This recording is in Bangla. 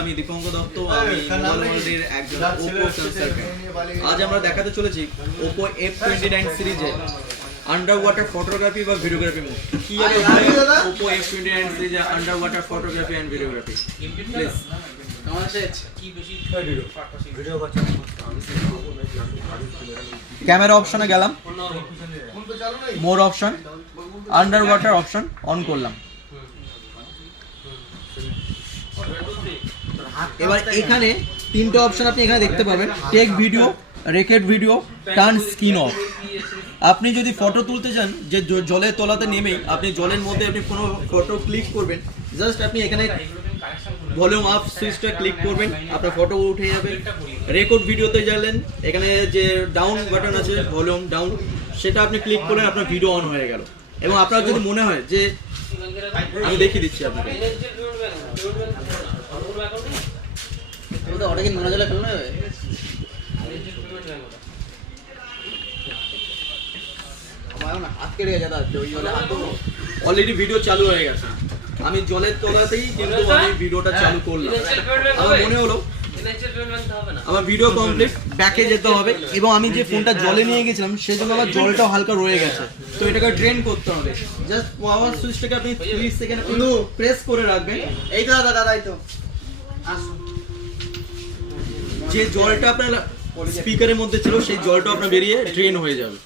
আমি দীপঙ্কর দত্ত, আমি মোবাইল ওয়ার্ল্ডের একজন Oppo কনসালটেন্ট। আজ আমরা দেখাতে চলেছি Oppo F29 সিরিজে আন্ডার ওয়াটার ফটোগ্রাফি বা ভিডিওগ্রাফি মোড। কি হবে Oppo F29 সিরিজে underwater photography and videography? Please camera অপশনে গেলাম, more option, underwater option on করলাম। এবার এখানে তিনটা অপশন আপনি এখানে দেখতে পাবেন, take video, record video, turn screen off. আপনি যদি ফটো তুলতে চান, যে জলের তলাতে নেমেই আপনি জলের মধ্যে আপনি কোনো ফটো ক্লিক করবেন, জাস্ট আপনি এখানে ভলিউম আপ সুইচটা ক্লিক করবেন, আপনার ফটো উঠে যাবে। রেকর্ড ভিডিওতে গেলেন, এখানে যে ডাউন বাটন আছে ভলিউম ডাউন, সেটা আপনি ক্লিক করলেন, আপনার ভিডিও অন হয়ে গেল। এবং আপনার যদি মনে হয় যে, আমি দেখিয়ে দিচ্ছি আপনাকে, অলরেডি ভিডিও চালু হয়ে গেছে। আমি জলের তলাতেই কিন্তু আমি ভিডিওটা চালু করলাম। আমার মনে হলো আমার ভিডিও কমপ্লিট, ব্যাকে যেতে হবে। এবং আমি যে ফোনটা জলে নিয়ে গেছিলাম সেজন্য আমার জলটাও হালকা রয়ে গেছে, তো এটাকে ড্রেন করতে হবে। জাস্ট পাওয়ার সুইচটাকে আপনি 30 সেকেন্ড প্রেস করে রাখবেন। এই তো দাদা এই তো যে জলটা আপনার স্পিকারের মধ্যে ছিল সেই জলটা আপনার বেরিয়ে ড্রেন হয়ে যাবে।